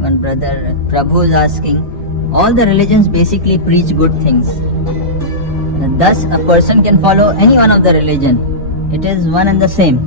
One brother Prabhu is asking, all the religions basically preach good things. And thus, a person can follow any one of the religion. It is one and the same.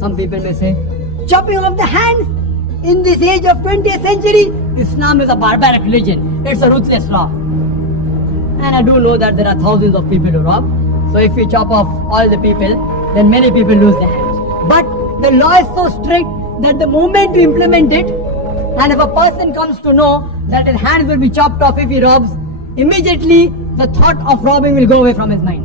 Some people may say, chopping off the hands. In this age of 20th century, Islam is a barbaric religion. It's a ruthless law. And I do know that there are thousands of people who rob. So if we chop off all the people, then many people lose their hands. But the law is so strict that the moment you implement it, and if a person comes to know that his hands will be chopped off if he robs, immediately the thought of robbing will go away from his mind.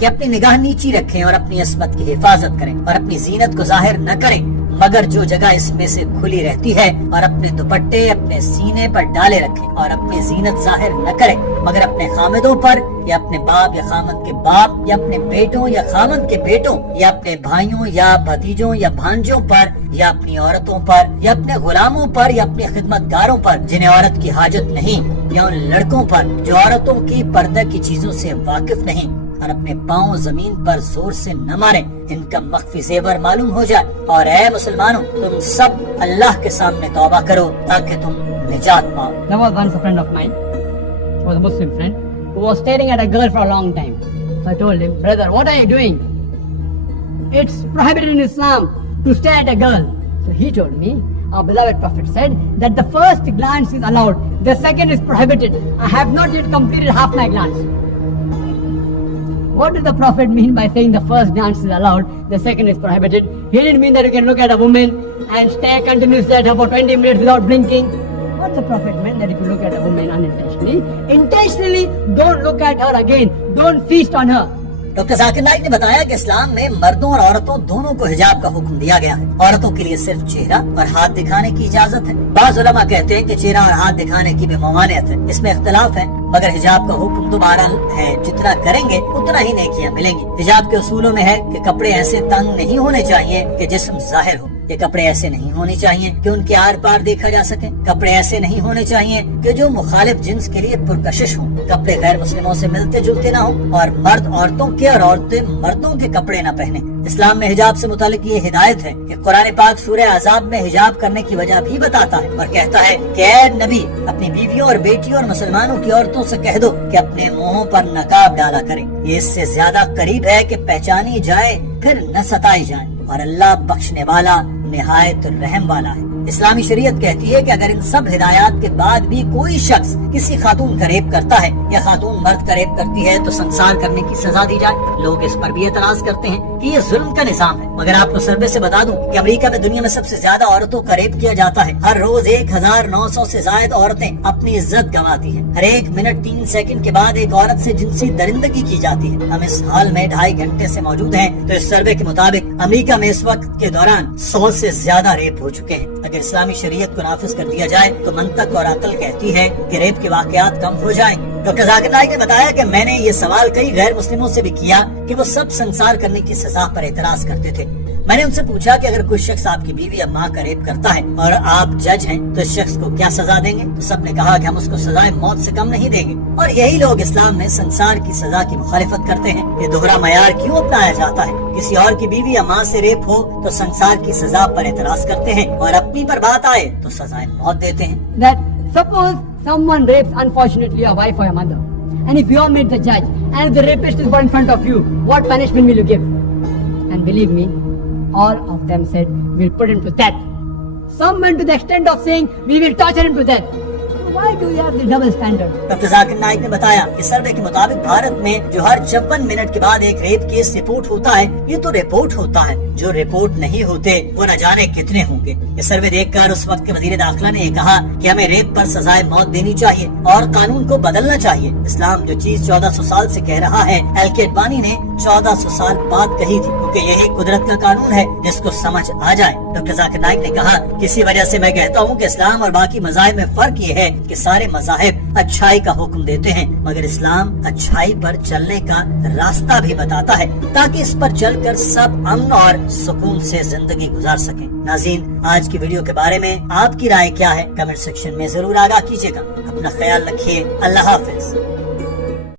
کہ اپنی نگاہ نیچی رکھیں اور اپنی عصمت کی حفاظت کریں اور اپنی زینت کو ظاہر نہ کریں مگر جو جگہ اس میں سے کھلی رہتی ہے، اور اپنے دوپٹے اپنے سینے پر ڈالے رکھیں اور اپنی زینت ظاہر نہ کریں مگر اپنے خامدوں پر یا اپنے باپ یا خامد کے باپ یا اپنے بیٹوں یا خامد کے بیٹوں یا اپنے بھائیوں یا بھتیجوں یا بھانجوں پر یا اپنی عورتوں پر یا اپنے غلاموں پر یا اپنے خدمت گاروں پر جنہیں عورت کی حاجت نہیں، یا ان لڑکوں پر جو عورتوں کی پردہ کی چیزوں سے واقف نہیں، اور اپنے پاؤں زمین پر زور سے نہ ماریں، ان کا مخفی زیور معلوم ہو جائے۔ اور اے مسلمانوں، تم سب اللہ کے سامنے توبہ کرو تاکہ تم نجات پاؤ۔ There was once a friend of mine, he was a Muslim friend, who was staring at a girl for a long time. So I told him, brother, what are you doing? It's prohibited in Islam to stare at a girl. So he told me, our beloved Prophet said that the first glance is allowed, the second is prohibited. I have not yet completed half my glance. What did the Prophet mean by saying the first glance is allowed, the second is prohibited? He didn't mean that you can look at a woman and stare continuously at her for 20 minutes without blinking. What the Prophet meant that if you look at a woman intentionally don't look at her again, don't feast on her. Doctor Zakir Naik نے بتایا کہ اسلام میں مردوں اور عورتوں دونوں کو حجاب کا حکم دیا گیا ہے۔ عورتوں کے لیے صرف چہرہ اور ہاتھ دکھانے کی اجازت ہے۔ بعض علماء کہتے ہیں کہ چہرہ اور ہاتھ دکھانے کی بھی ممانعت ہے، اس میں اختلاف ہے، مگر حجاب کا حکم تو بہرحال ہے، جتنا کریں گے اتنا ہی نیکیاں ملیں گی۔ حجاب کے اصولوں میں ہے کہ کپڑے ایسے تنگ نہیں ہونے چاہیے کہ جسم ظاہر ہو، یہ کپڑے ایسے نہیں ہونے چاہیے کہ ان کے آر پار دیکھا جا سکے، کپڑے ایسے نہیں ہونے چاہیے کہ جو مخالف جنس کے لیے پرکشش ہوں، کپڑے غیر مسلموں سے ملتے جلتے نہ ہوں، اور مرد عورتوں کے اور عورتیں مردوں کے کپڑے نہ پہنے۔ اسلام میں حجاب سے متعلق یہ ہدایت ہے کہ قرآن پاک سورہ احزاب میں حجاب کرنے کی وجہ بھی بتاتا ہے اور کہتا ہے کہ اے نبی، اپنی بیویوں اور بیٹیوں اور مسلمانوں کی عورتوں سے کہہ دو کہ اپنے منہوں پر نقاب ڈالا کریں، یہ اس سے زیادہ قریب ہے کہ پہچانی جائے پھر نہ ستائی جائے، اور اللہ بخشنے والا نہایت رحم والا ہے۔ اسلامی شریعت کہتی ہے کہ اگر ان سب ہدایات کے بعد بھی کوئی شخص کسی خاتون کا ریپ کرتا ہے یا خاتون مرد کا ریپ کرتی ہے تو سنسار کرنے کی سزا دی جائے۔ لوگ اس پر بھی اعتراض کرتے ہیں کہ یہ ظلم کا نظام ہے، مگر آپ کو سروے سے بتا دوں کہ امریکہ میں دنیا میں سب سے زیادہ عورتوں کا ریپ کیا جاتا ہے۔ ہر روز 1900 سے زائد عورتیں اپنی عزت گنواتی ہیں۔ ہر 1 منٹ 3 سیکنڈ کے بعد ایک عورت سے جنسی درندگی کی جاتی ہے۔ ہم اس حال میں 2.5 گھنٹے سے موجود ہیں تو اس سروے کے مطابق امریکہ میں اس وقت کے دوران 100 سے زیادہ ریپ ہو چکے ہیں۔ اگر اسلامی شریعت کو نافذ کر دیا جائے تو منطق اور عقل کہتی ہے کہ ریپ کے واقعات کم ہو جائیں گے۔ ڈاکٹر ذاکر نائک نے بتایا کہ میں نے یہ سوال کئی غیر مسلموں سے بھی کیا کہ وہ سب سنسار کرنے کی سزا پر اعتراض کرتے تھے۔ میں نے ان سے پوچھا کہ اگر کوئی شخص آپ کی بیوی یا ماں کا ریپ کرتا ہے اور آپ جج ہیں تو اس شخص کو کیا سزا دیں گے؟ تو سب نے کہا کہ ہم اس کو سزائے موت سے کم نہیں دیں گے، اور یہی لوگ اسلام میں سنسار کی سزا کی مخالفت کرتے ہیں۔ یہ دوہرا معیار کیوں اپنایا جاتا ہے؟ کسی اور کی بیوی یا ماں سے ریپ ہو تو سنسار کی سزا پر اعتراض کرتے ہیں، اور اپنی پر بات آئے تو سزائے موت دیتے ہیں۔ That suppose someone rapes unfortunately your wife or your mother, and if you are made the judge and the rapist is brought in front of you, what punishment will you give? And believe me, all of them said, we'll put him to death. Some went to the extent of saying, we will torture him to death. So why do you have the double standard? Doctor Zakir Naik نے بتایا کہ survey کے مطابق بھارت میں جو ہر 56 minute کے بعد ایک ریپ کیس رپورٹ ہوتا ہے، یہ تو رپورٹ ہوتا ہے، جو رپورٹ نہیں ہوتے وہ نہ جانے کتنے ہوں گے۔ یہ سروے دیکھ کر اس وقت کے وزیر داخلہ نے یہ کہا کہ ہمیں ریپ پر سزائے موت دینی چاہیے اور قانون کو بدلنا چاہیے۔ اسلام جو چیز 1400 سال سے کہہ رہا ہے، ایل-کے-اڈوانی نے 1400 سال بعد کہی تھی، کیونکہ یہی قدرت کا قانون ہے جس کو سمجھ آ جائے۔ ڈاکٹر ذاکر نائک نے کہا کسی وجہ سے میں کہتا ہوں کہ اسلام اور باقی مذاہب میں فرق یہ ہے کہ سارے مذاہب اچھائی کا حکم دیتے ہیں، مگر اسلام اچھائی پر چلنے کا راستہ بھی بتاتا ہے تاکہ اس پر چل کر سب امن اور سکون سے زندگی گزار سکیں۔ ناظرین، آج کی ویڈیو کے بارے میں آپ کی رائے کیا ہے؟ کمنٹ سیکشن میں ضرور آگاہ کیجیے گا۔ اپنا خیال رکھیے۔ اللہ حافظ۔